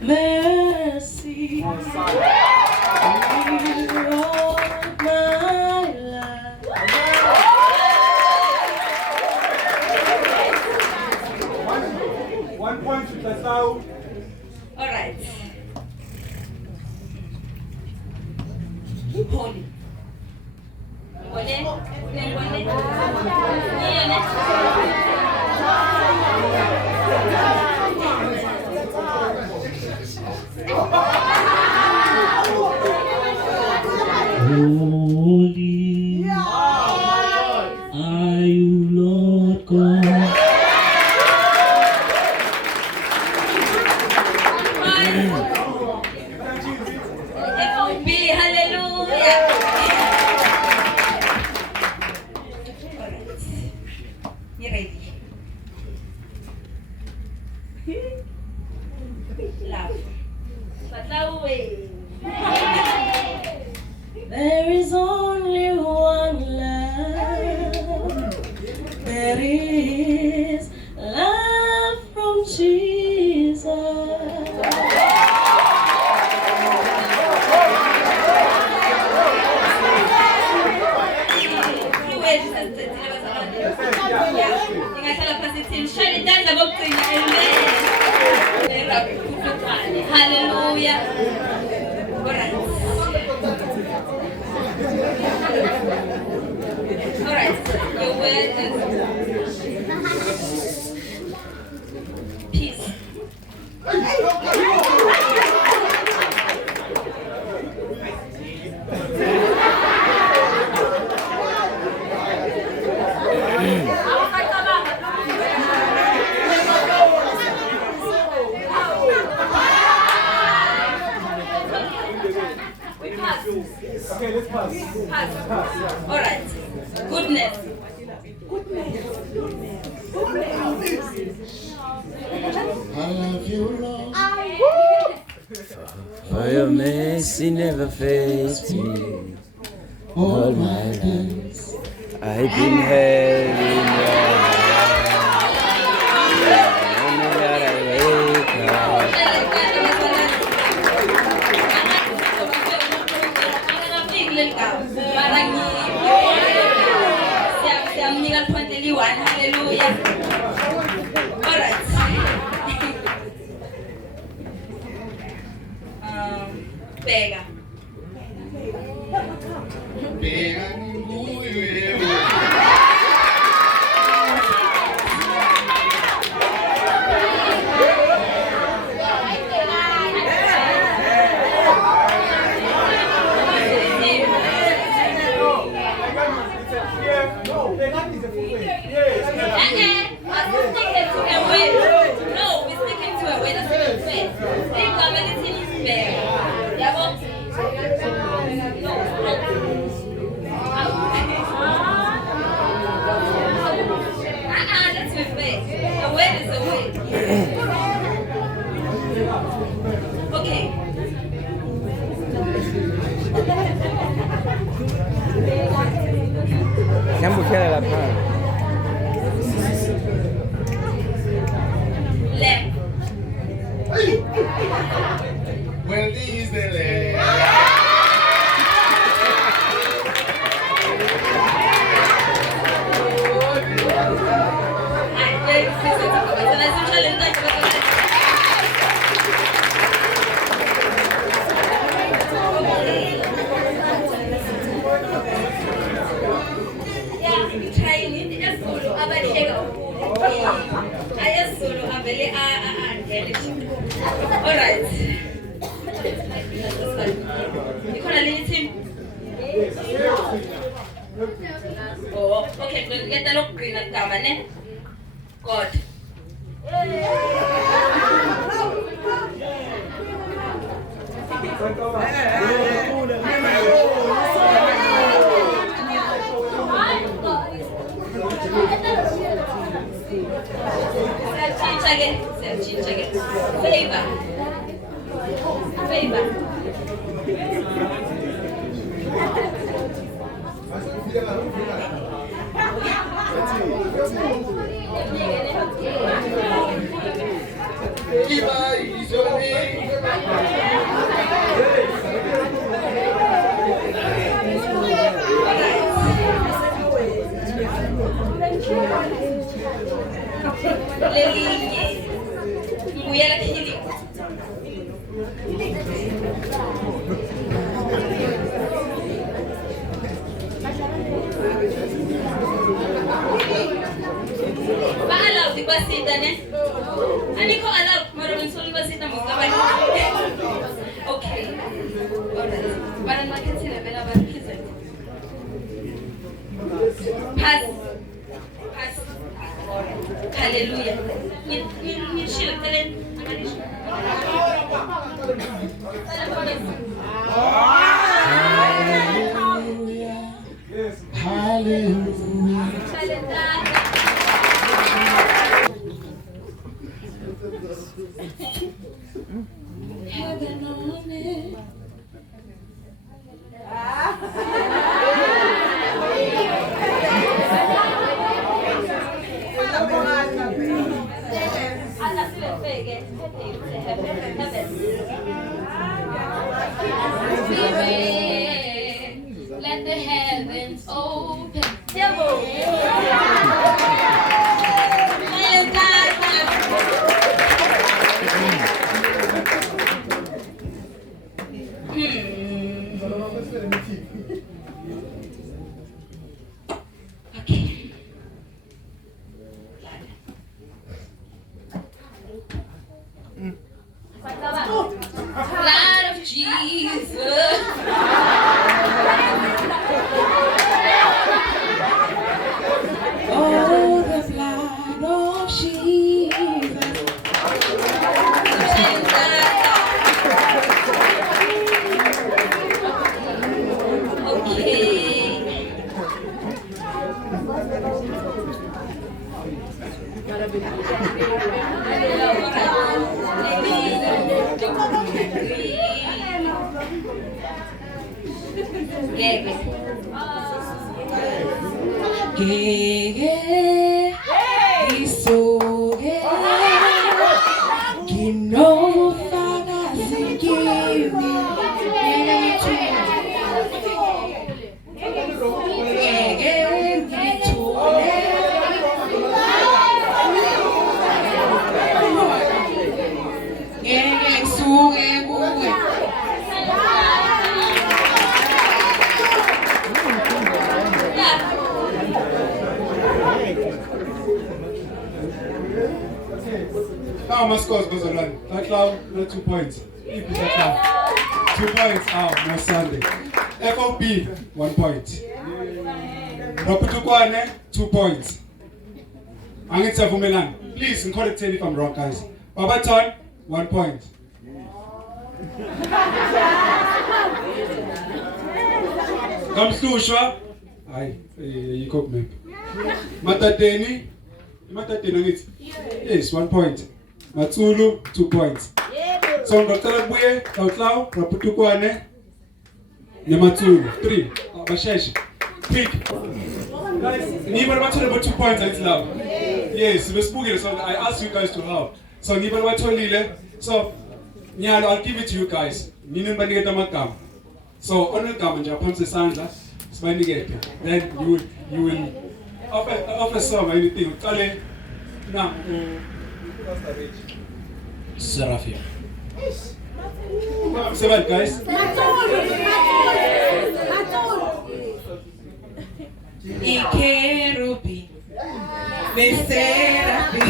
mercy. You wrote my life. 1 point to Tasau. All right. Holy. Holy are you, Lord God. FOB, hallelujah. Alright. You ready? Love. There is only one love. There is love from Jesus. Hallelujah. Alright. Alright. Your word is peace. Okay, let's pass. Pass. All right. Goodness. I love you, Lord. For your mercy never fades me. All my days I've been held in your hand. The moment that I wake up, Hallelujah. All right. Pega. Pega ninguém, eu. No, they're not is a full way. No, we're sticking to a way. That's a good way. Think of anything is fair. Yeah, well, that's with way. A way is a way. Okay. siamo chiari alla mano. Left. Wealthy is the land. Alright. Ikhona linye team? Oh, okay, ngeta lokugcina igama ne? God. Change again. Favor. Que vai is your name. Lelinye. Mbuyela Philip. Ba-allow dikwasita ne? Anikho allow mara nisolo basita mosabani. Okay. Alright. Bana makhethile vela ba present. Pass. Pass. Hallelujah. Nishilo telen anganisho. Hallelujah. Heaven on it. Let the heavens open. Okay. Blood of Jesus. Oh, the blood of Jesus. Okay. Gege isoge kinofana sikimi gege ngithole gege suke kuwe Now my scores goes on. That cloud, 2 points. Keep that cloud. 2 points out, no Sunday. FOP, 1 point. Raputukwane, 2 points. Angitsa Vumelan. Please, correct me if I'm wrong, guys. Babaton, 1 point. Kamhlushwa. Aye, you cook me. Matateni. Matateni ngithi. Yes, 1 point. Matsulu, 2 points. So ngicela kubuye Tawtlaw, Raputukwane, neMatsulu, 3. Basheshe. Pick. Nibali batholile 2 points at love. Yes, besibukile, so I asked you guys to help. So nibali batholile. So Nyalo, I'll give it to you guys. Nini nibaniketa amagama. So onegama nje aphansi esandla sibanikete. Then you will offer some anything. Uqale na Serafia. Seven guys. Ikerubi Beserafi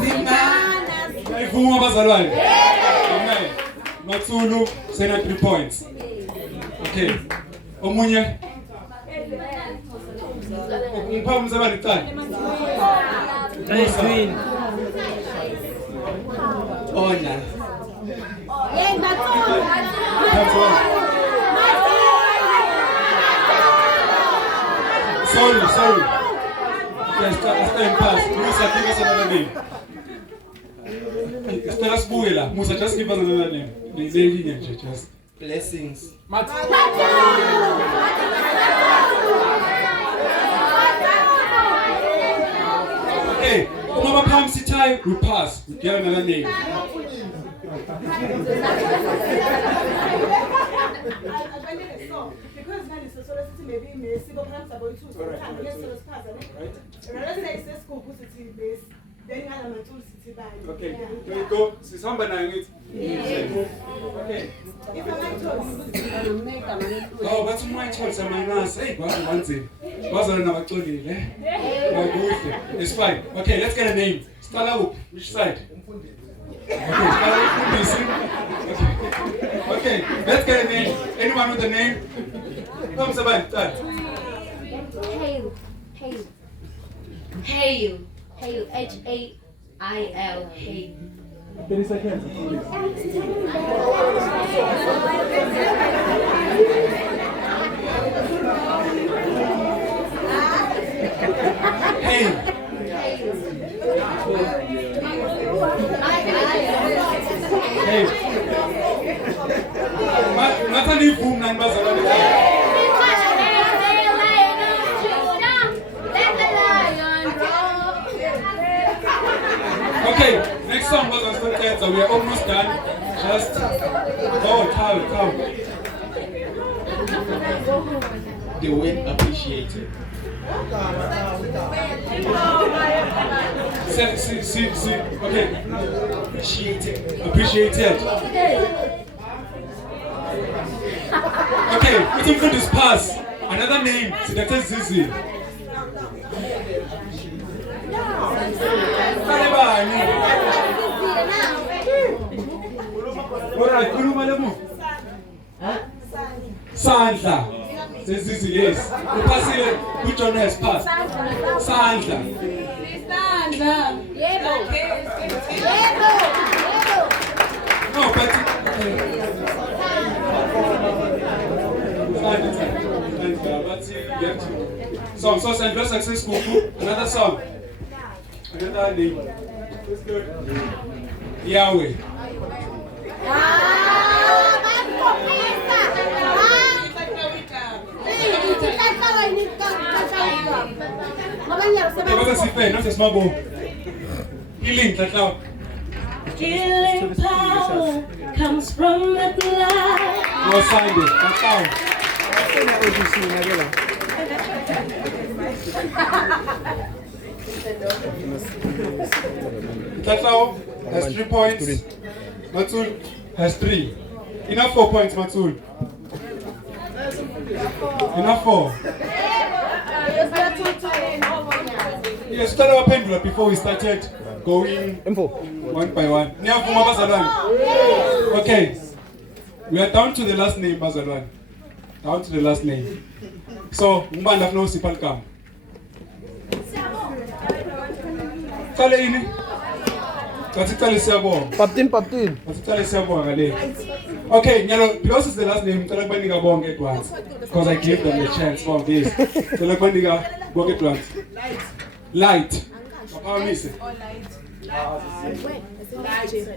Zimana Ifuma abazalwane. Amen. Matsulu sena 3 points. Okay. Omunye. Ngipha umsebenzi icala. Nice win. Ona. Sorry. Yes, stay in pass. Musa, give us another name. Musa, just give us another name. Just. Blessings. Hey, umama phamsi tie, we pass. We get another name. Okay, here you go. Sisamba na it. Okay. Oh, but my choice am I not say one thing. It's fine. Okay, let's get a name. Stala, which side? Okay, let's get a name. Anyone with a name? Come, Saban, start. Hail. H-A-I-L. Hail. 30 seconds. Hey. Hey. Nathalie boom nan bazalwane. Okay, next song was on so we are almost done. Just come. The word appreciated. See. Okay. Appreciated. Okay, we can put this pass. Another name, Sidata Zizi. Alright, Sandla. Zizi, yes. The pass here, which one has passed? Sandla. No, but you have to. So Sandra successful. Another song. Another name. Let's go. Yahweh. Healing power comes from the blood. We'll find it. That's how. Tatlao has 3 points. Matul has 3. Enough 4 points, Matul. Enough 4. Yes, start our pendulum before we started going one by one. Okay. We are down to the last name, Bazalwan. Down to the last name. So, Mbanda no Sipalkam. Kale ini. Katikale Sabo. Paptin. Katikale Sabo Kale. Okay, Nyalo, because it's the last name, Talakbandiga Bong at once. Because I gave them the chance for this. Talakbandiga Bong at once. Light. How is it?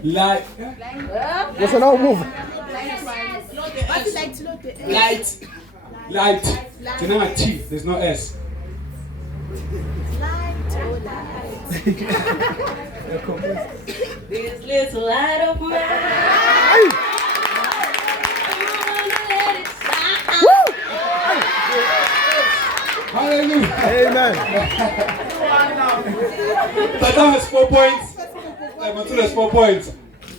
Light. What's now move? Light. There's no T. There's no S. This little light of mine. Hallelujah. Amen. Tata has 4 points. Matul has 4 points.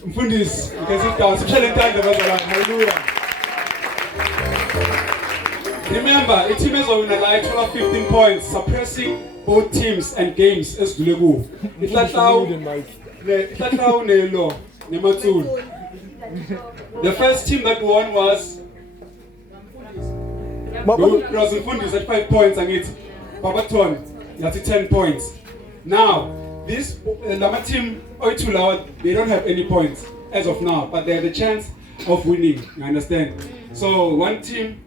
Mfundis, you can sit down. Hallelujah. Remember, a team is winning a light for 15 points, suppressing both teams and games as Dulegu. The first team that won was Mfundis at 5 points and it's Babaton at 10 points. Now, this Lama team, Oitula, they don't have any points as of now, but they have the chance of winning. You understand? So one team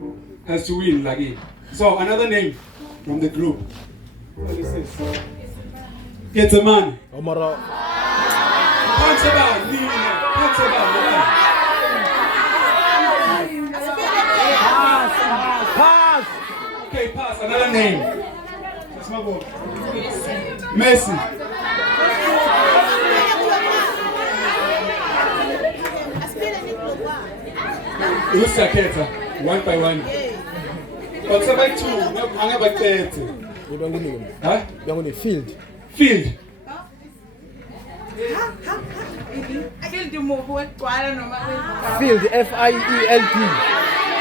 has to win, Lagi. So another name from the group. What is this? Get a man. Omara. Pass. Okay, pass. Another name. Messi. Usakhetha one by one. But somebody two, angabaqedze. Huh? You're on the field. Field. Field, F-I-E-L-D.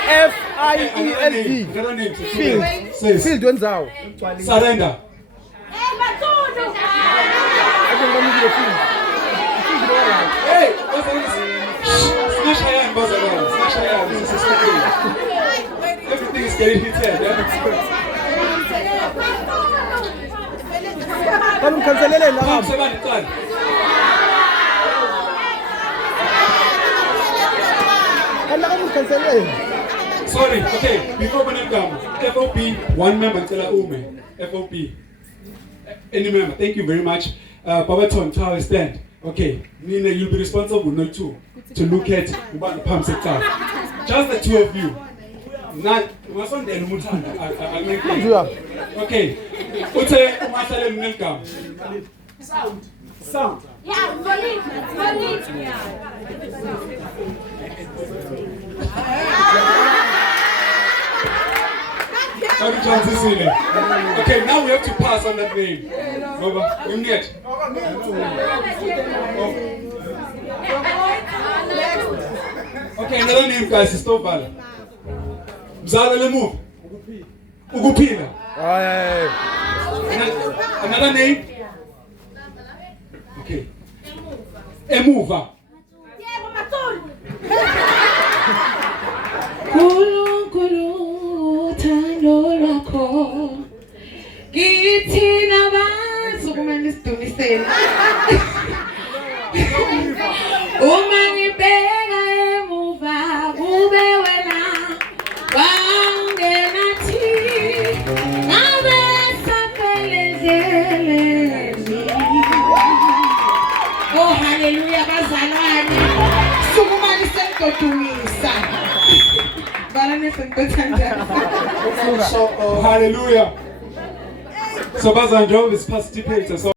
F-I-E-L-D. Another name. Field. Says. Field wenzao. Surrender. I can go with the field. Hey, what's this? Smash hand, buzzer. Smash hand. This is okay. Everything is getting heated. Yeah? Come cancelele la. Come, somebody, come. Come cancelele. Sorry, okay, before we come, FOP, one member, tell Ume. FOP. Any member, thank you very much. Babaton, Tower stand. Okay, Nina, you'll be responsible, not two, to look at what the pumps it up. Just the two of you. Not, okay. Ute, Masale Milcom. Sound. Yeah, Molly. Okay, now we have to pass on that name. Baba, you get. Okay, another name, guys, is Topal. Mzala le move. Ugupila. Another name? Okay. Emuva. Nkulunkulu thando lwakho kithina bantu kumele sidumisele uma ngibheka emuva kube wena wangenathi ngabe saphelezele. Oh haleluya bazalwane, sukumani sengodumisa. Hallelujah. So Bazanjo is participating. So